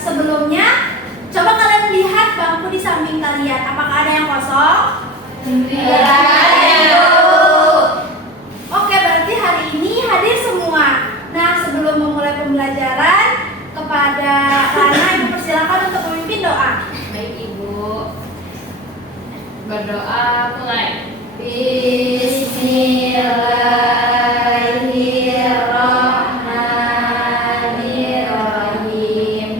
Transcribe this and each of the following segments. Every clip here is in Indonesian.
Sebelumnya, coba kalian lihat bangku di samping kalian. Apakah ada yang kosong? Oke, berarti hari ini hadir semua. Nah, sebelum memulai pembelajaran, kepada Lana, Ibu persilakan untuk memimpin doa. Baik Ibu. Berdoa mulai. Bismillahirrahmanirrahim.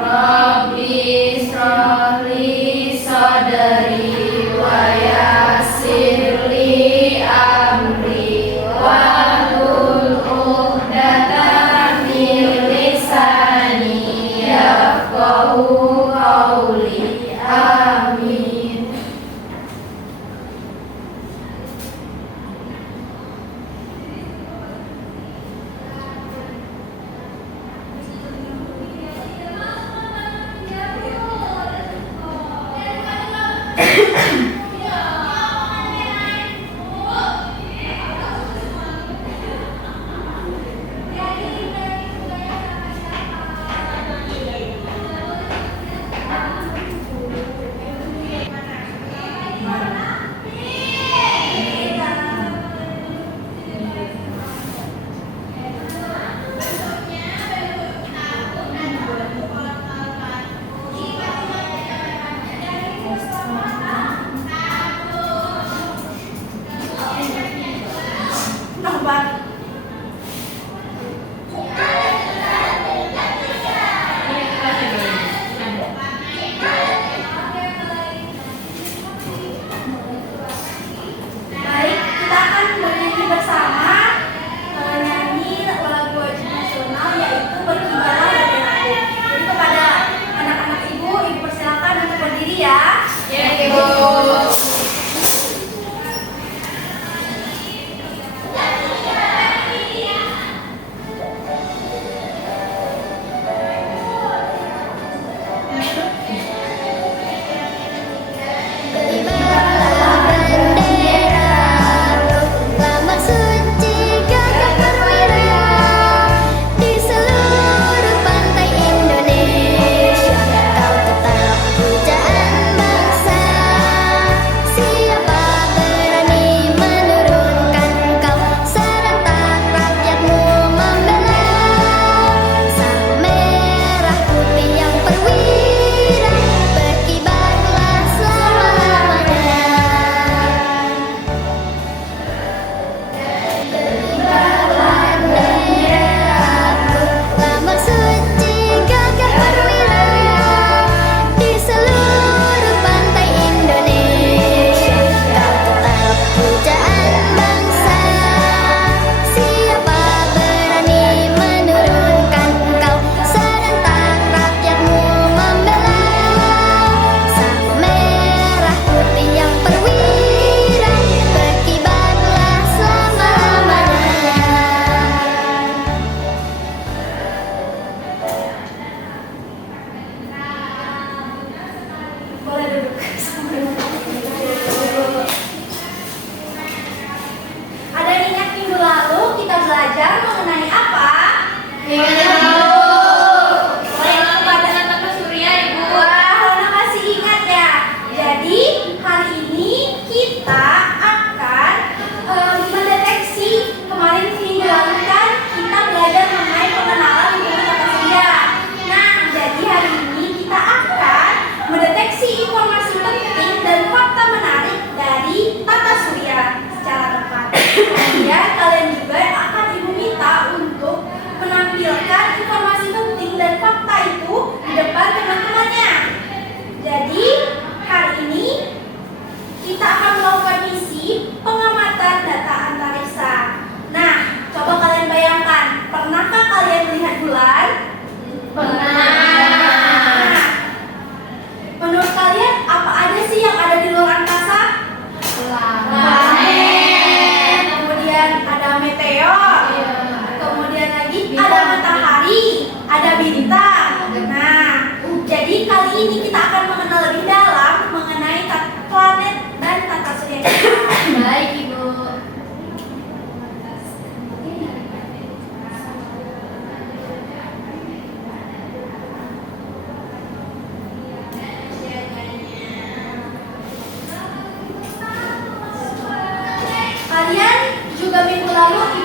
Rabbi shrahli sadri wa yassirli amri wahlul 'uqdatam min lisani yafqahu qawli. Amin. Baik, kita akan bernyanyi bersama nyanyi lagu wajib nasional, yaitu Berkibarlah Benderaku. Jadi kepada anak-anak Ibu persilakan untuk berdiri ya. Ya Ibu. Lambang suci gagah perwira di seluruh pantai Indonesia. Kau tetap pujaan bangsa. Siapa berani menurunkan kau? Serentak rakyatmu membela. Sang merah putih yang perwira, berkibarlah selama-lamanya. Lambang suci gagah perwira di seluruh pantai Indonesia. Kau tetap pujaan bangsa. Siapa berani menurunkan kau? Serentak rakyatmu membela. Sang merah putih yang perwira, berkibarlah selama-lamanya. Boleh duduk. Ada yang ingat minggu lalu kita belajar mengenai apa? Kepada Tata Surya Ibu. Wah, Lana masih ingat ya. Jadi hari ini kita akan mendeteksi. Kemarin minggu lalu kan kita belajar mengenai pengenalan lingkungan tata surya. Nah, jadi hari ini kita akan mendeteksi informasi penting dan fakta menarik dari tata surya secara tepat. Kemudian kalian juga akan Ibu minta untuk menampilkan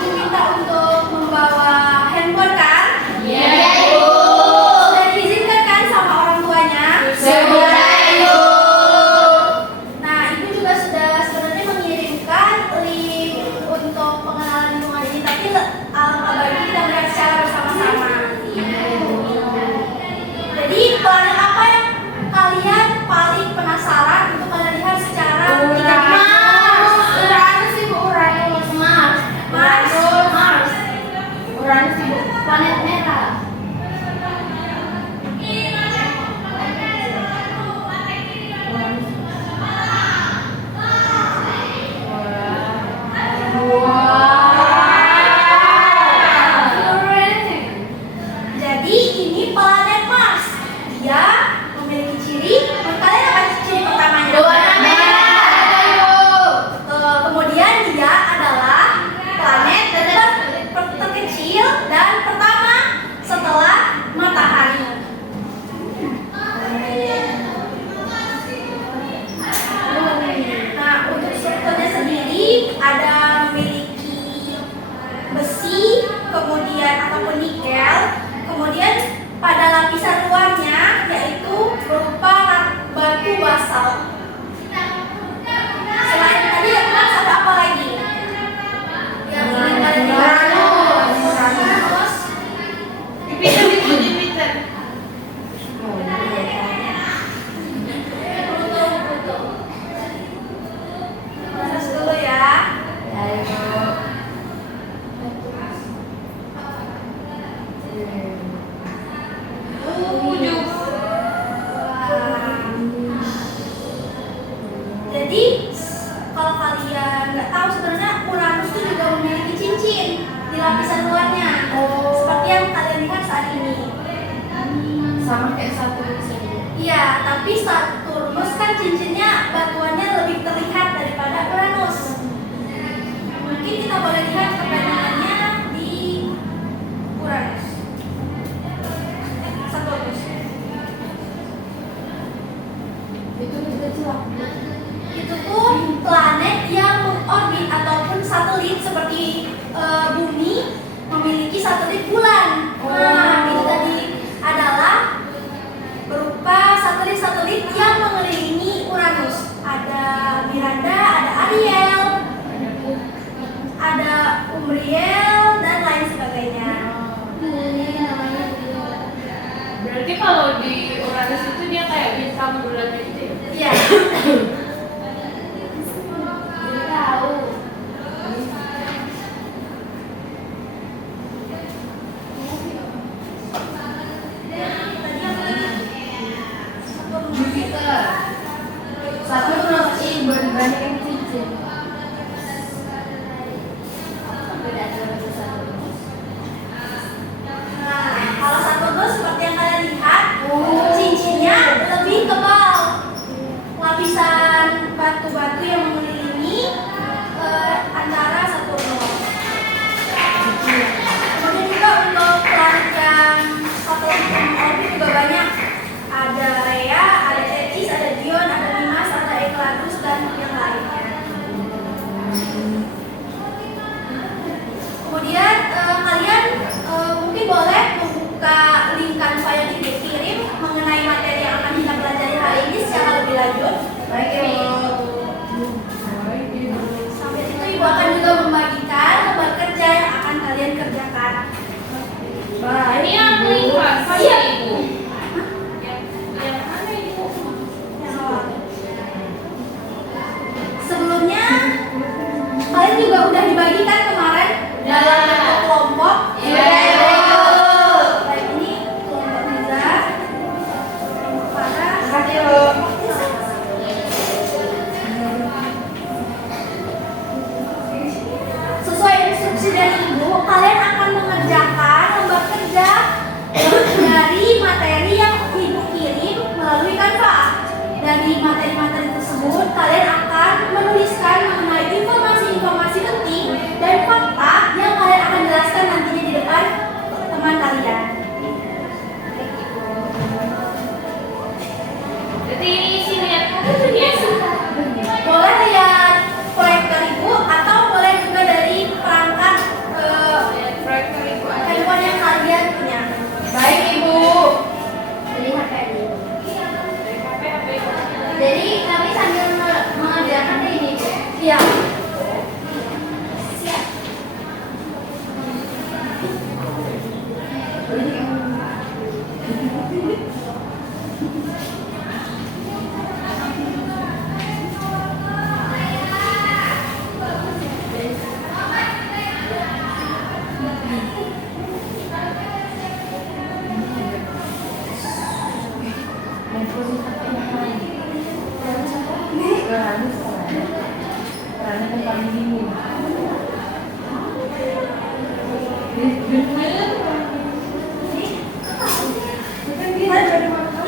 Ibu minta untuk membawa handphone kan? Iya, Ibu. Sudah diizinkan kan sama orang tuanya? Sudah, Ibu. Nah, Ibu juga sudah sebenarnya mengirimkan link untuk pengenalan lingkungan ini, tapi alangkah baiknya kita melihat secara bersama-sama. Jadi, planet apa yang kalian paling penasaran untuk kalian lihat secara tingkat Uranus, Ibu. Uranus. Mars. Mars. Uranus, Ibu. Planet merah. Jadi ini planet Mars. Dia memiliki ciri. Kalian apa ciri pertamanya? Warna merah. Kemudian dia adalah planet terkecil dan pertama setelah matahari. Nah, untuk strukturnya sendiri ada memiliki besi, kemudian ataupun nikel, kemudian pada lapisan luarnya yaitu berupa batu basalt. Selain tadi yang Mars ada apa lagi? Yang ingin kalian lihat? Uranus. Jupiter. Pluto. Proses dulu ya. Jadi kalau kalian nggak tahu sebenarnya Uranus itu juga memiliki cincin di lapisan luarnya, seperti yang kalian lihat saat ini. Sama kayak Saturnus, Ibu. Iya, tapi Saturnus kan cincinnya batuannya lebih terlihat daripada Uranus. Mungkin kita boleh lihat perbandingannya di Uranus. Saturnus. Itu kecil. Itu tuh planet yang mengorbit ataupun satelit seperti bumi memiliki satelit bulan. Nah, itu tadi adalah berupa satelit-satelit yang mengelilingi Uranus. Ada Miranda, ada Ariel, ada Umbriel dan lain sebagainya. Berarti kalau di Uranus itu dia kayak bintang bulan gitu ya? Iya. Tahu. Tadi apa lagi? Saturnus. Jupiter. Saturnus ini berbanding cincin. Nah, kalau Saturnus seperti yang kalian lihat, cincinnya lebih tebal. Lapisan batu-batu yang mengelilingi antara Saturnus. Kemudian juga untuk planet yang satelit yang orbit juga banyak. Ada Rhea, ada Thetis, ada Dion, ada Mimas, ada Enceladus dan yang lainnya. Kemudian kalian mungkin boleh membuka link Canva yang dikirim mengenai materi yang akan kita pelajari hari ini secara lebih lanjut. Baik, Ibu. Sampai situ Ibu akan juga membagikan lembar kerja yang akan kalian kerjakan. Ini yang link Canva ya, Ibu. Yang mana, Ibu? Yang awal. Sebelumnya kalian juga udah dibagikan kemarin dalam bentuk kelompok. Iya, Ibu. Baik, ini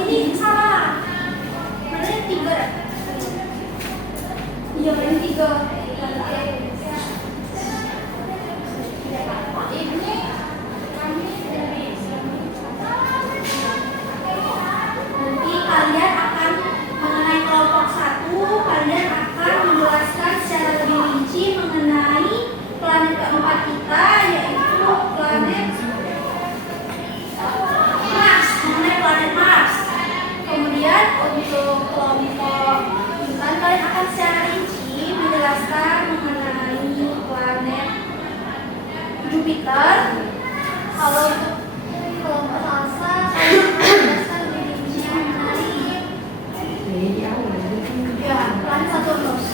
Ini salah. Mana yang 3? Iya, yang 3. Nanti kalian akan mengenai kelompok 1, kalian akan menjelaskan secara lebih rinci mengenai planet keempat kita, yaitu planet Mars, mengenai planet Mars. Kemudian untuk kelompok 4 kalian akan secara rinci menjelaskan mengenai planet Jupiter. Kalau untuk kelompok salsa kalian akan menjelaskan lebih rinci mengenai ya planet Saturnus.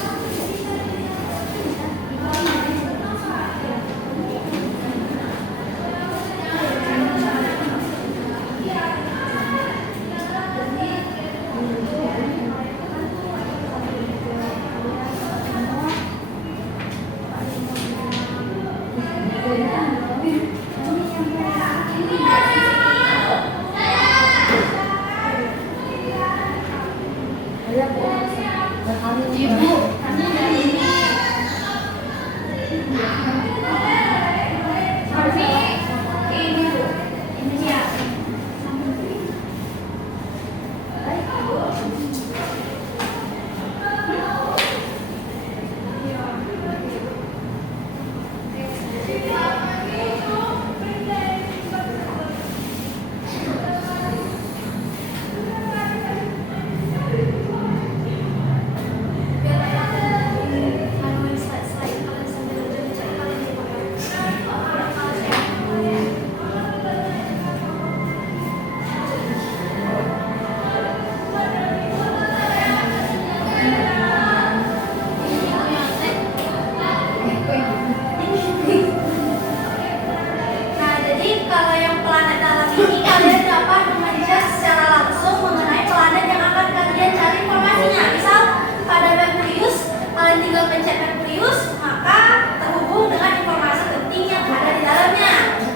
Nah, jadi kalau yang planet dalam ini kalian dapat mengecek secara langsung mengenai planet yang akan kalian cari informasinya. Misal pada Merkurius, kalian tinggal pencet Merkurius, maka terhubung dengan informasi penting yang ada di dalamnya.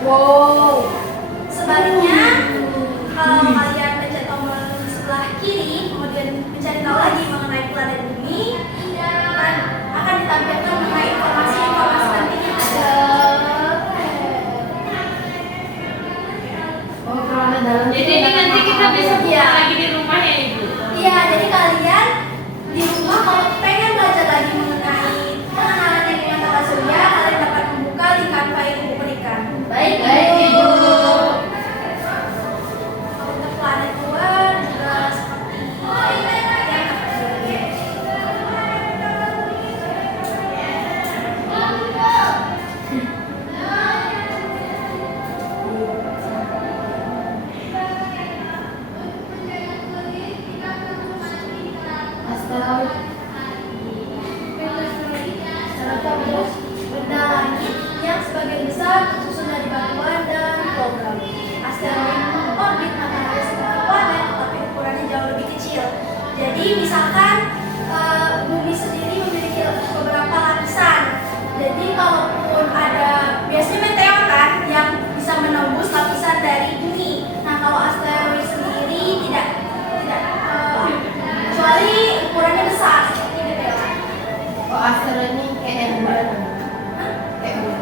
Wow. Sebaliknya, kalau kalian pencet tombol sebelah kiri, kemudian mencari tahu lagi mengenai planet bumi, akan ditampilkan mengenai informasi-informasi penting yang ada. Jadi ini nanti kita bisa buka lagi di rumah ya Ibu? Iya, jadi kalian di rumah kalau pengen belajar lagi mengenai pengenalan lingkungan tata surya, kalian dapat membuka link Canva yang Ibu berikan. Baik Ibu. Untuk planet luar juga seperti yang akan dilihat. Asteroid. Benda langit yang sebagian besar tersusun dari batuan dan logam. Asteroid orbit matahari seperti planet, tetapi ukurannya jauh lebih kecil. Jadi misalkan bumi sendiri memiliki beberapa lapisan. Jadi kalaupun ada biasanya meteor kan yang bisa menembus lapisan dari bumi. Nah kalau asteroid sendiri tidak kecuali ukurannya besar seperti meteor. Oh, asteroid ini kayak bulan. Kayak bulan.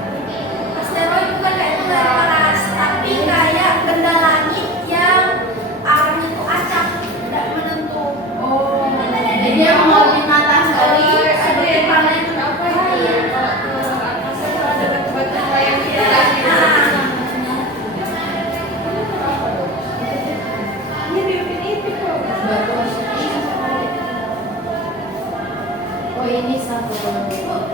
Asteroid bukan kayak bulan panas, tapi kayak benda langit yang arahnya itu acak, tidak menentu. Oh, jadi yang mau di matahari ada yang planet apa ya? Ada batu-batu yang kita Oh, ini satu.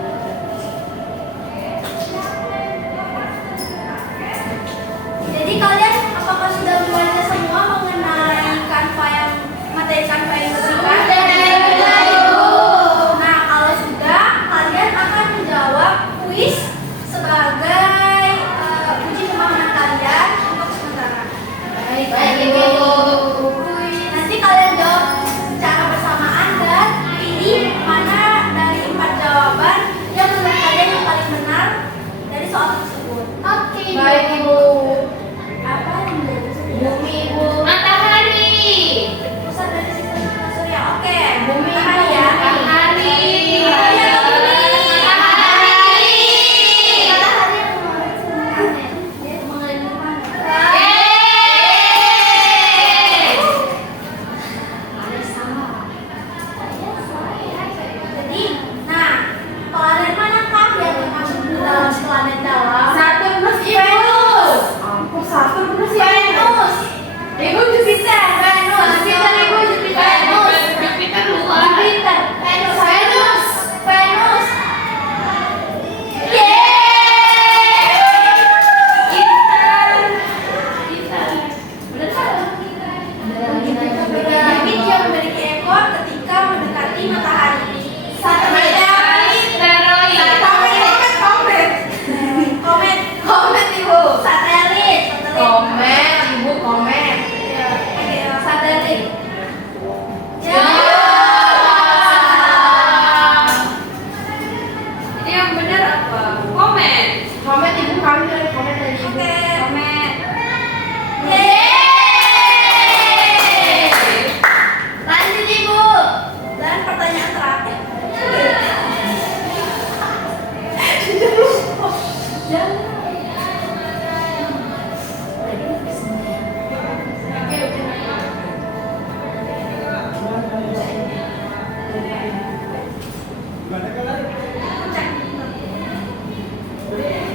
kami oleh komen dari Ibu. Oke. Komen. Yeay. Lanjut Ibu. Dan pertanyaan terakhir.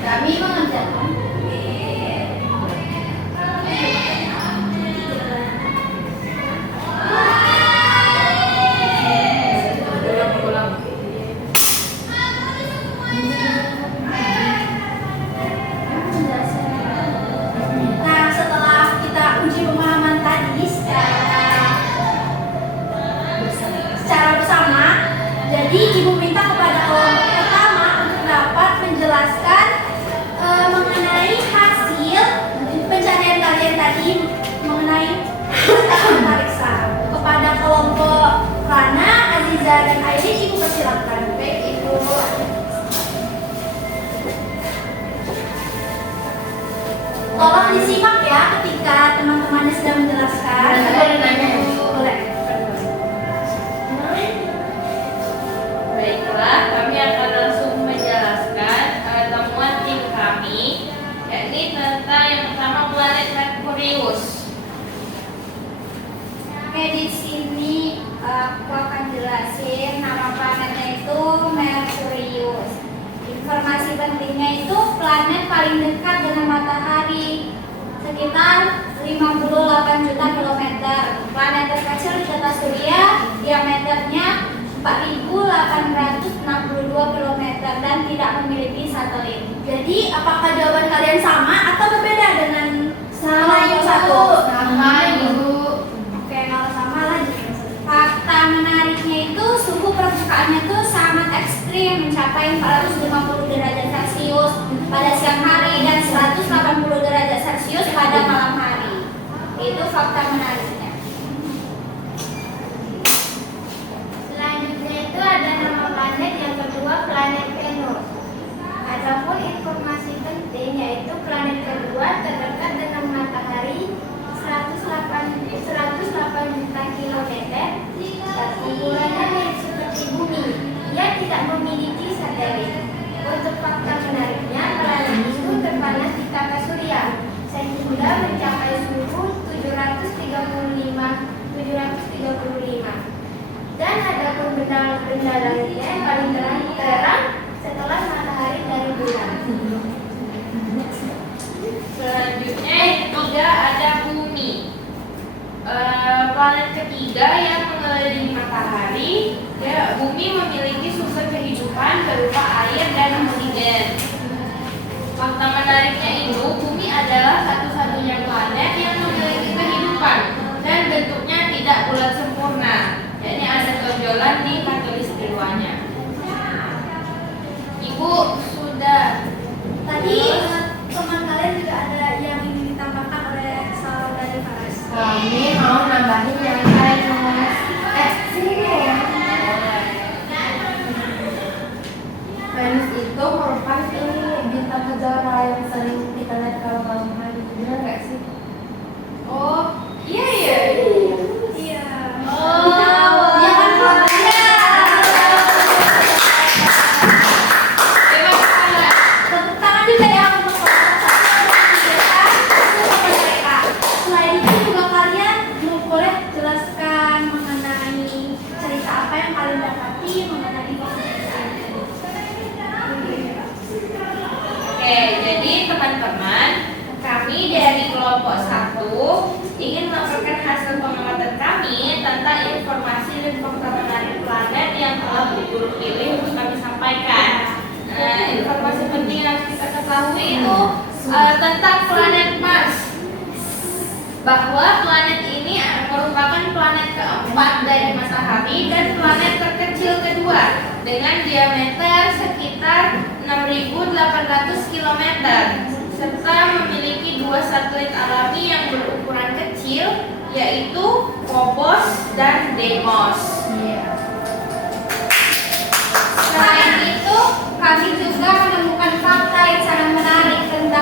Kami mengerjakan Nah, setelah kita uji pemahaman tadi secara bersama, jadi Ibu minta kepada kelompok pertama untuk dapat menjelaskan mengenai hasil pencarian kalian tadi mengenai antariksa. Kepada kelompok Rana, Aziza, dan Aileen, Ibu persilakan. baik Ibu. Tolong disimak ya ketika teman-temannya sedang menjelaskan. Boleh nanya, Ibu? Boleh. Baiklah, kami akan langsung menjelaskan temuan tim kami, yakni tentang yang pertama planet Merkurius. Oke, di sini aku akan jelasin nama planetnya itu Merkurius. Informasi pentingnya itu planet paling dekat dengan matahari, sekitar 58 juta kilometer. Planet terkecil di tata surya diameternya 4.862 kilometer dan tidak memiliki satelit. Jadi, apakah jawaban kalian sama atau berbeda dengan kelompok satu? Sama Ibu. Oke, kalau sama lanjut. Fakta menariknya itu suhu permukaannya itu sangat ekstrim, mencapai 450 derajat Celcius pada siang hari dan 180 derajat Celcius pada malam hari. Itu fakta menariknya. Selanjutnya itu ada nama planet yang kedua, planet Venus. Adapun informasi penting yaitu planet kedua terdekat dengan matahari 108 juta kilometer dan ukurannya mirip seperti bumi. Ia tidak memiliki satelit. Untuk fakta menariknya, planet itu terpanas di tata surya sehingga mencapai suhu 735 dan ada pun benda langitnya yang paling terang setelah matahari dari bulan. Selanjutnya yang ketiga ada bumi. Planet ketiga yang mengelilingi matahari, bumi memiliki sumber kehidupan berupa air dan oksigen. Fakta menariknya itu, bumi adalah satu-satunya planet yang memiliki kehidupan dan bentuknya tidak bulat sempurna, yakni ada tonjolan di khatulistiwanya. Ibu sudah. Tadi teman kalian juga ada yang ingin ditambahkan oleh Salwa dari Faris. Kami mau nambahin yang Venus. Sini ya. Venus itu merupakan ini bintang kejora yang sering kita lihat kalau malam hari. Benar nggak sih? Oh, iya. Iya. Oh, Iya kan, Pak? Iya. Tepuk tangan juga ya untuk kelompok satu dan tiga untuk mereka. Selain itu juga kalian boleh jelaskan mengenai cerita apa yang kalian dapati mengenai kelompok ini. Oke, jadi teman-teman, kami dari kelompok 1 ingin melaporkan hasil pengamatan kami tentang informasi dan fakta menarik planet yang telah guru pilih untuk kami sampaikan. Informasi penting yang harus kita ketahui itu tentang planet Mars, bahwa planet ini merupakan planet keempat dari matahari dan planet terkecil kedua dengan diameter sekitar 6.800 km serta memiliki dua satelit alami yang berukuran kecil, yaitu Phobos dan Deimos. Selain itu, kami juga menemukan fakta yang sangat menarik tentang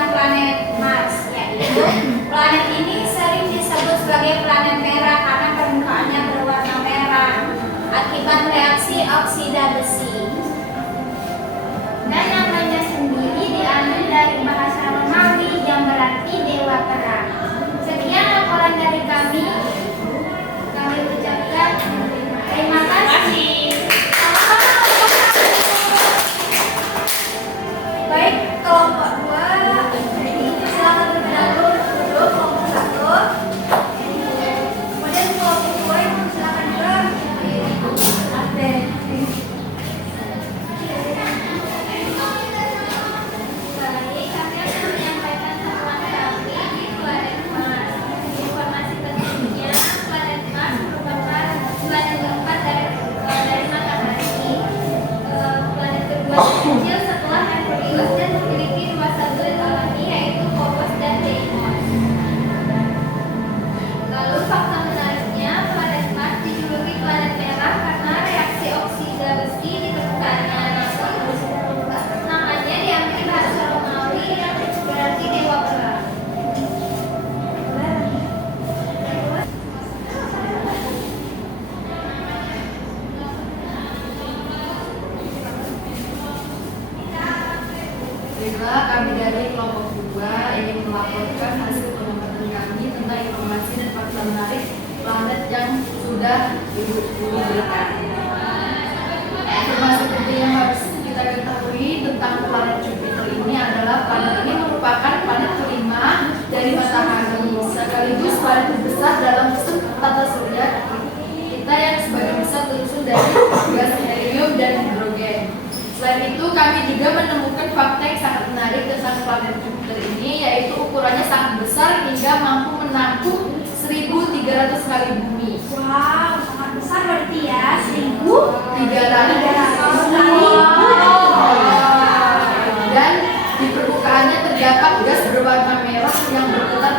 menarik planet yang sudah Ibu berikan. Informasi penting yang harus kita ketahui tentang planet Jupiter ini adalah planet ini merupakan planet kelima dari matahari, sekaligus planet terbesar dalam sistem tata surya kita yang sebagian besar tersusun dari gas helium dan hidrogen. Selain itu, kami juga menemukan fakta yang sangat menarik tentang planet Jupiter ini, yaitu ukurannya sangat besar hingga mampu menampung 1.300 kali bumi. Wow, sangat besar berarti ya, 1.300 kali. Dan di permukaannya terdapat gas berwarna merah yang bergetar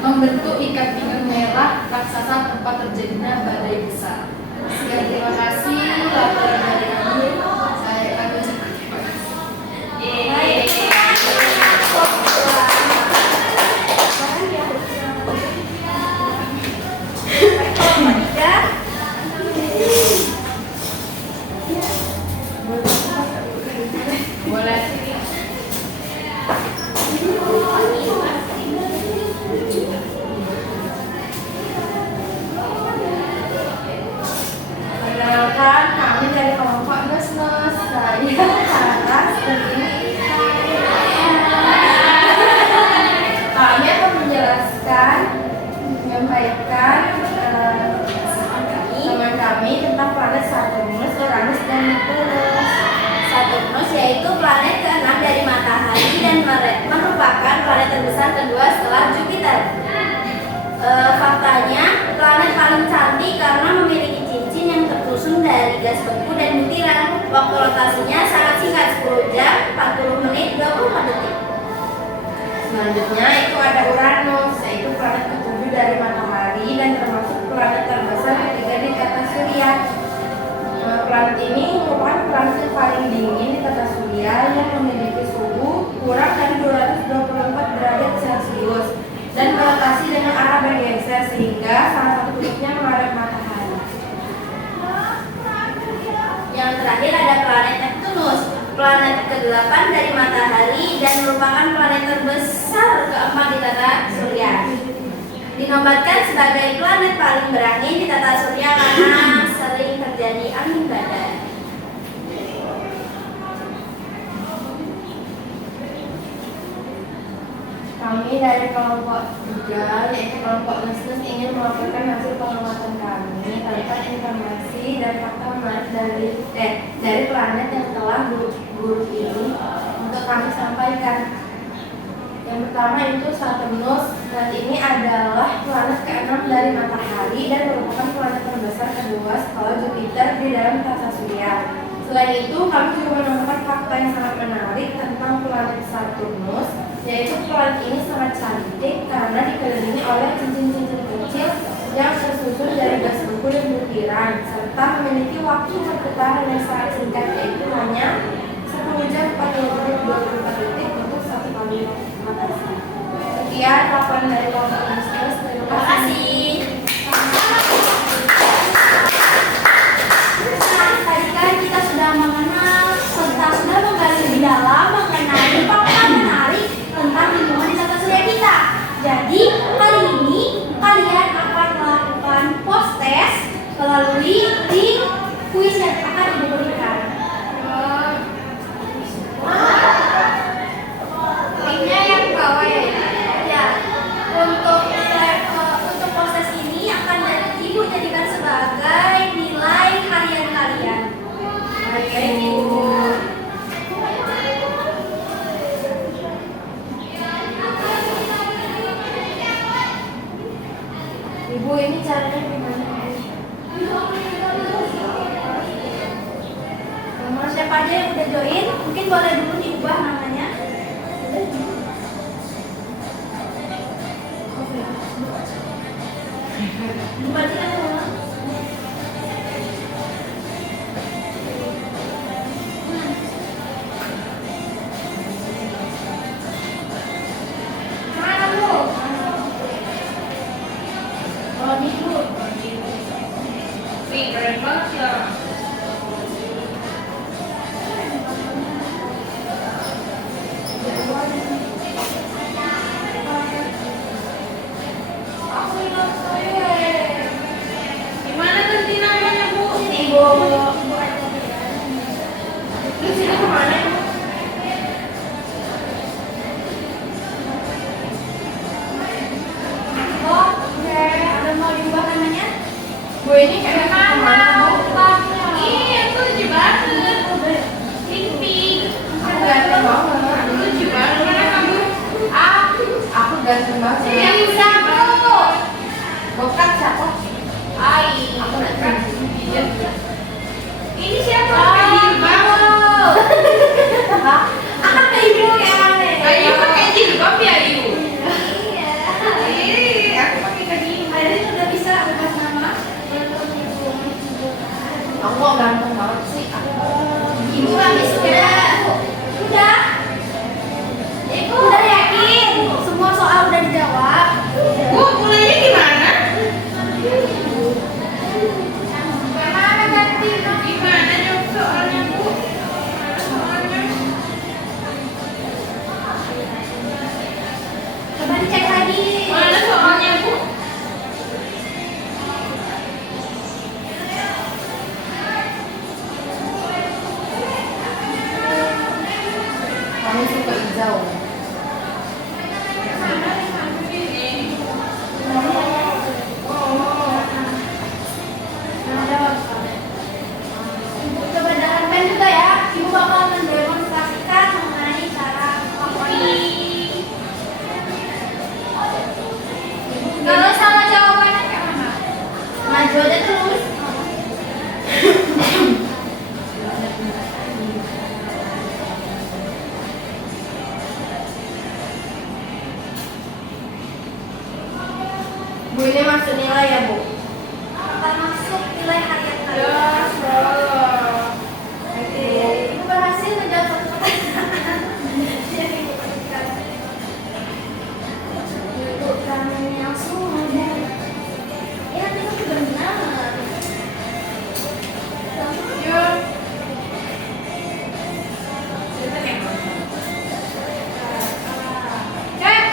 membentuk ikat pinggang merah raksasa tempat terjadinya badai besar. Sekian, terima kasih. Laporan dari kami. Saya akan ucapkan terima kasih. Boleh. Perkenalkan, kami dari kelompok Nus-Nus. Saya Saras dan ini kami akan menjelaskan, menyampaikan teman kami tentang planet Saturnus, Uranus, dan Neptunus. Saturnus yaitu planet ke-6 dari matahari dan merupakan planet terbesar kedua setelah Jupiter. Faktanya, planet paling cantik karena memiliki cincin yang tersusun dari gas beku dan butiran. Waktu rotasinya sangat singkat, 10 jam, 40 menit, 24 detik. Selanjutnya itu ada Uranus, yaitu planet ke-7 dari matahari dan termasuk planet terbesar ketiga di tata surya. Planet ini merupakan planet yang paling dingin di tata surya yang memiliki suhu kurang dari 224 derajat Celcius dan berotasi dengan arah bergeser sehingga salah satu kutubnya menghadap matahari. Yang terakhir ada planet Neptunus, planet ke-8 dari matahari dan merupakan planet terbesar keempat di tata surya. Dinobatkan sebagai planet paling berangin di tata surya karena sering terjadi angin badai. Kami dari kelompok 3, yaitu kelompok Nus-Nus, ingin melaporkan hasil pengamatan kami tentang informasi dan fakta menarik dari planet yang telah guru ini untuk kami sampaikan. Yang pertama itu Saturnus. Planet ini adalah planet ke-6 dari matahari dan merupakan planet terbesar kedua setelah Jupiter di dalam tata surya. Selain itu, kami juga menemukan fakta yang sangat menarik tentang planet Saturnus, yaitu planet ini sangat cantik karena dikelilingi oleh cincin-cincin kecil yang tersusun dari gas beku dan butiran, serta memiliki waktu perputaran yang sangat singkat, yaitu hanya 10 jam 24 detik untuk satu kali rotasi. Sekian laporan dari kelompok Nus-Nus. Terima kasih. Tadi kan kita sudah mengenal serta sudah menggali lebih dalam mengenai fakta menarik tentang lingkungan di tata surya kita. Jadi kali ini kalian akan melakukan post test melalui link kuis yang akan diberikan. Linknya yang bawah ya. Ya. Untuk proses ini akan Ibu jadikan sebagai nilai harian kalian. Ibu, ini caranya gimana? Nomor siapa aja yang udah join? Mungkin boleh dulu diubah namanya. Dibacakan semua. Mana Bu? Oh, di dulu. Wih, keren banget ya. Aku ini kayak mana? Iya, tuh lucu banget. Pink. Aku ganteng banget. Lucu banget. Mana kamu? Aku ganteng banget. Yang siapa? Bokat siapa? Aku ganteng. Ini siapa? Jilbab. Ibu yang aneh. Ayu pakai jilbab ya, Ayu? Iya. Ih, aku pakai tadi. Airin udah bisa ubah nama. Aku kok ganteng banget sih. Ibu kami sudah. Udah. Ibu udah yakin. Semua soal udah dijawab. Bu, mulainya gimana? Gimana ganti? Gimana jawab soalnya, Bu? Soalnya. Coba dicek lagi. Mana soalnya, Bu? Kamu suka hijau. Ibu coba dengan pen juga ya. Ibu bakal mendemonstrasikan mengenai cara memori. Kalau salah jawabannya kayak mana? Maju aja terus. Bu, ini masuk nilai ya, Bu? Akan masuk nilai harian kalian. Oke, Ibu berhasil menjawab satu pertanyaan. Jadi, Ibu perhatikan. Duduk kami yang sudah. Ya, itu benar. Cek.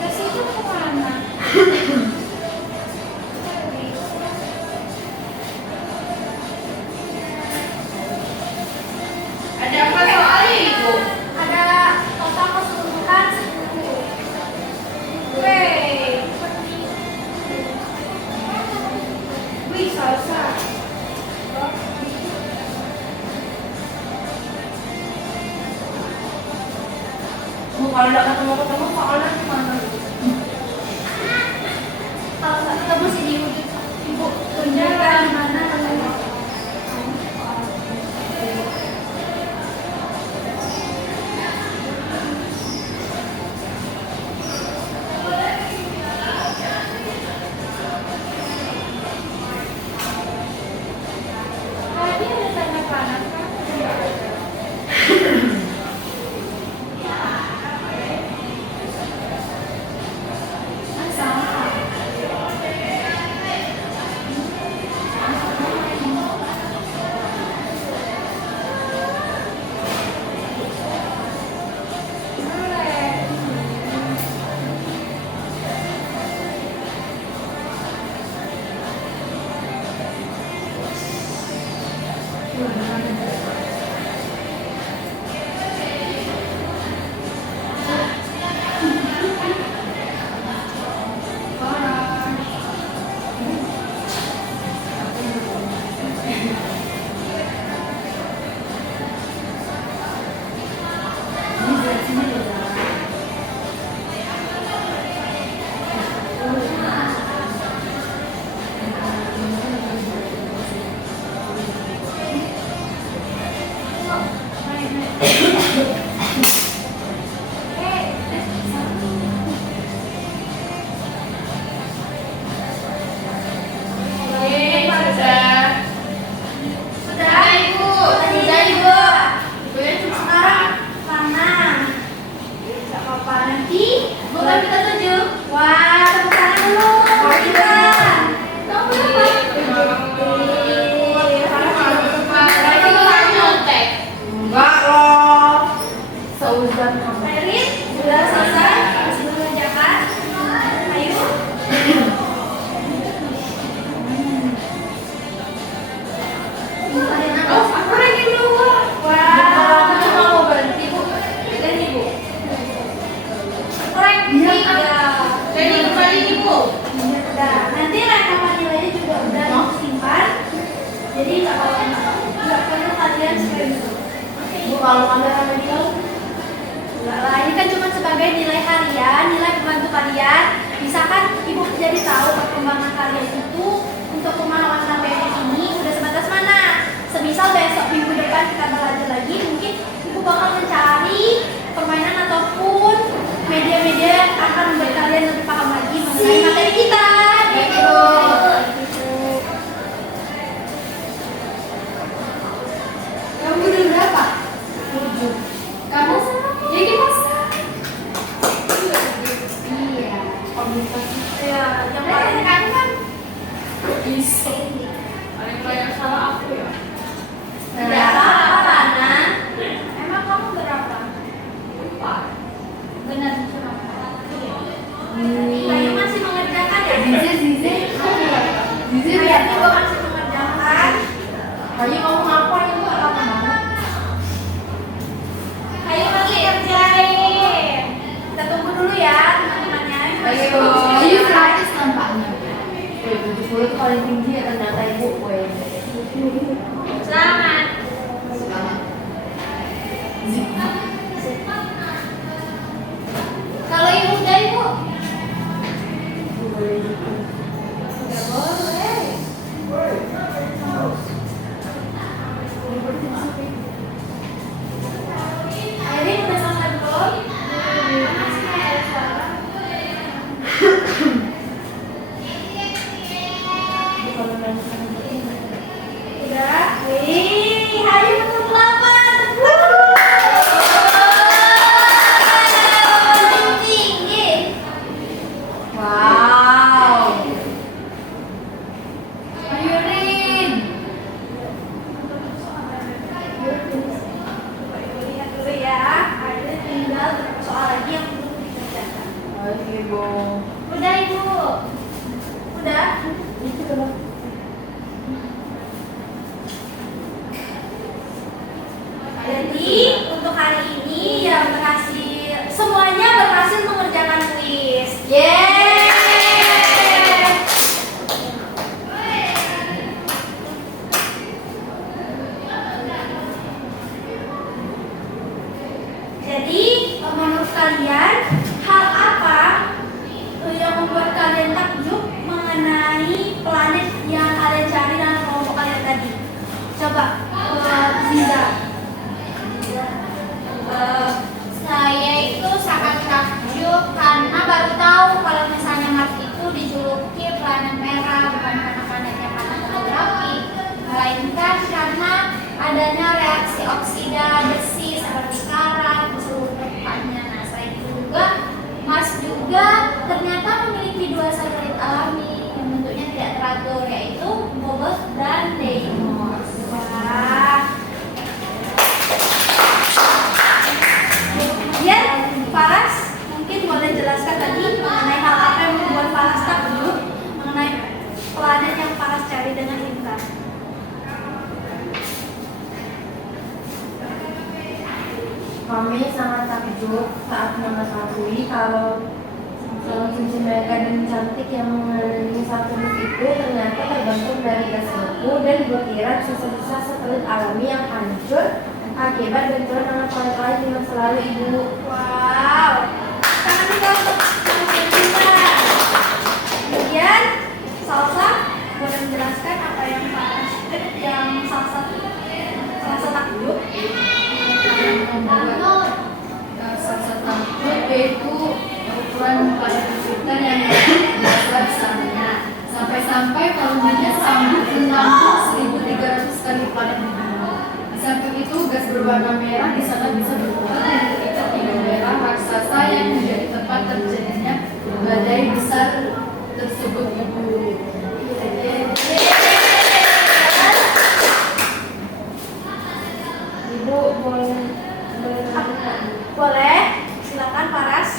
Terus itu kemana? Ada apa soalnya, Ibu? Ada total keseluruhan 10. Wih. Wih, salsa. Bu, kalau nggak ketemu soalnya gimana? Kalau nggak ketemu sih di Ibu tunjukkan mana namanya. Tadi ada tanya panas kan? sebagai nilai harian, nilai pembantu kalian. Misalkan ibu jadi tahu perkembangan kalian itu untuk pemahaman HPM ini udah sebatas mana. Semisal besok minggu depan kita belajar lagi, mungkin ibu bakal mencari permainan ataupun media-media yang akan membuat kalian lebih paham lagi mengenai materi kita. Gitu. Kamu udah berapa? 7. Kamu? Ya kita iya, komunikasi. Ya, yang paling kan Bisa. Paling banyak salah aku ya. tidak apa-apa, Nana. Emang kamu berapa? Benar. Kayu masih mengerjakan ya? Zizi Kayu juga masih mengerjakan. Kayu kamu ngapain itu apa banget? Kayu masih kerjain. Kita tunggu dulu ya teman-temannya. Kayu 100 nampaknya. 70 itu paling tinggi ya ternyata ibu. Selamat. Kalau ibu udah ibu? Nggak boleh. Airin udah selesai belum? Masih ada suara. Udah. Wih, Hayu menang 8. Tinggi. Wow. Ayo Rin. Lihat dulu ya. Ada tinggal beberapa soal lagi yang belum dikerjakan. Oke, Bu. Udah ibu. Udah. Itu kenapa? Jadi untuk hari ini yang berhasil semuanya berhasil mengerjakan kuis. Yeay! Jadi menurut kalian hal apa yang membuat kalian takjub mengenai planet yang kalian cari dalam kelompok kalian tadi? Coba Ziza. Saya itu sangat takjub karena baru tahu kalau misalnya Mars itu dijuluki planet merah bukan karena planetnya planet fotografi, melainkan karena adanya reaksi oksida besi seperti karat di seluruh permukaannya. Nah, selain itu juga Mars juga ternyata memiliki 2 satelit alami yang bentuknya tidak teratur, yaitu Phobos dan Deimos. Wah. Kemudian Faras mungkin boleh jelaskan tadi mengenai hal apa yang membuat Faras takjub mengenai planet yang Faras cari dengan Intan. Kami sangat takjub saat mengetahui kalau cincin mereka dan cantik yang mengelilingi Saturnus itu ternyata terbentuk dari gas beku dan butiran sisa-sisa satelit alami yang hancur akibat benturan dengan planet lain di masa lalu, Ibu. Wow. Tangan kita untuk kita. Kemudian Salsa boleh menjelaskan apa yang Faras yang Salsa takjub. Salah satu yaitu ukuran planet Jupiter yang besar besarnya sampai volumenya sanggup menampung 1.300 kali planet di bumi. Di samping itu gas berwarna merah di sana bisa berubah menjadi tornado merah raksasa yang menjadi tempat terjadinya badai besar tersebut, Ibu. Ibu boleh Boleh, silakan Faras.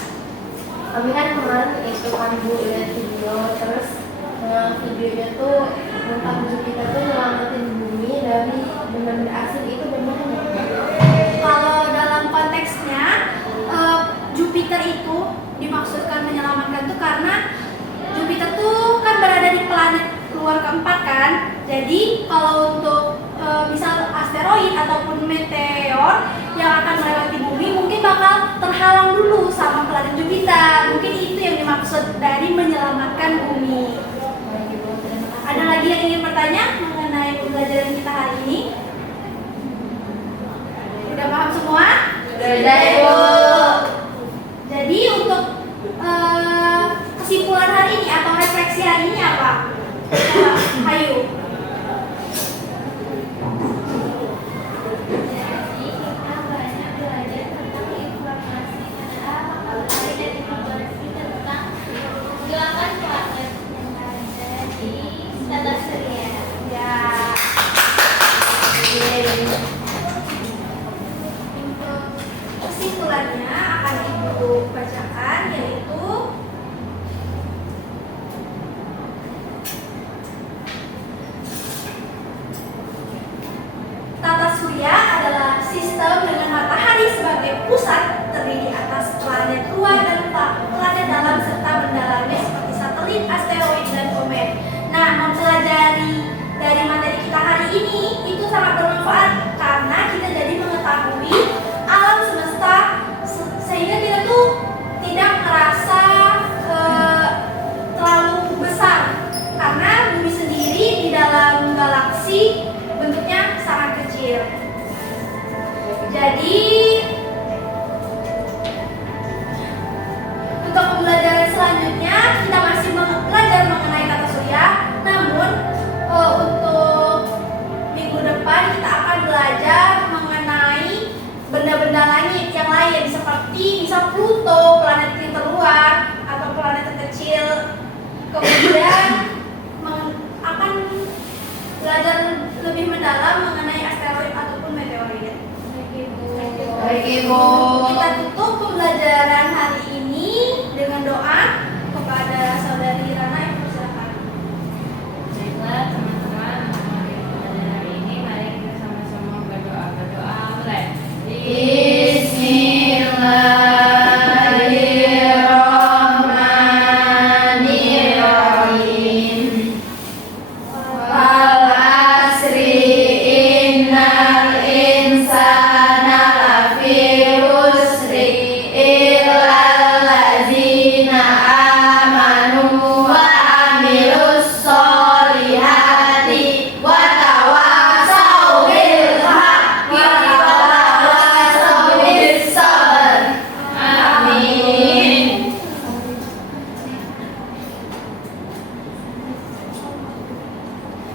kami kan kemarin itu kan Bu lihat video terus videonya tuh tentang Jupiter tuh nyelamatin bumi dari benda-benda asing, itu benar nggak? Kalau dalam konteksnya Jupiter itu dimaksudkan menyelamatkan tuh karena Jupiter tuh kan berada di planet luar keempat kan. Jadi kalau untuk misal asteroid ataupun meteor yang akan melewati bumi mungkin bakal terhalang dulu sama planet maksud dari menyelamatkan bumi. Ada lagi yang ingin bertanya mengenai pembelajaran kita hari ini? Sudah paham semua? Sudah, Ibu. Jadi untuk kesimpulan hari ini atau refleksi hari ini apa? Ayo. Kita banyak belajar tentang informasi menarik dan informasi tentang pergerakan planet yang ada di tata surya. Ya. Untuk kesimpulannya akan Ibu bacakan, yaitu tata surya adalah sistem dengan matahari sebagai pusat, terdiri atas planet luar dan planet dalam serta benda lainnya seperti satelit, asteroid, dan komet. Nah, mempelajari dari materi kita hari ini itu sangat bermanfaat karena kita jadi mengetahui alam semesta sehingga kita tuh tidak merasa terlalu besar karena bumi sendiri di dalam galaksi bentuknya sangat kecil. Jadi untuk pembelajaran selanjutnya kita masih belajar mengenai tata surya, namun untuk minggu depan kita akan belajar mengenai benda-benda langit yang lain seperti misal Pluto, planet yang terluar atau planet terkecil. Kemudian akan belajar lebih mendalam mengenai asteroid ataupun meteorit. Baik, Ibu. Kita tutup pembelajaran hari ini dengan doa kepada saudari Rana yang persilakan. Baiklah teman-teman, mengenai pembelajaran hari ini, mari kita sama-sama berdoa. Berdoa mulai. Bismillahirrahmanirrahim. Wal asri innal insana lafi khusri illal ladzina amanu wa amilus solihati wa tawasau bil haqqi wa tawasau bis sabr. Amin.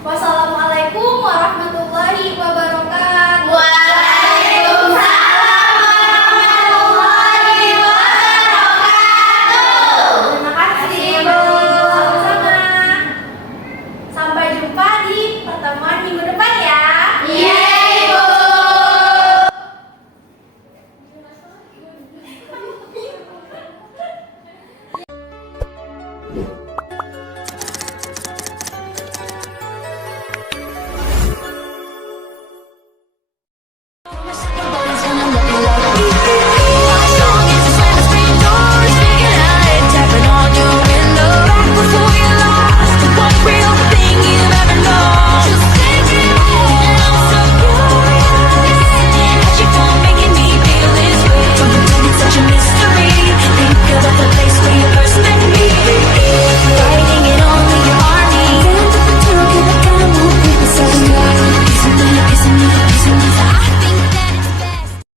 Wassalamualaikum warahmatullahi wabarakatuh. Waalaikumsalam warahmatullahi wabarakatuh. Terima kasih, Ibu. Sama-sama. Sampai jumpa di pertemuan minggu depan ya. Iya, Ibu.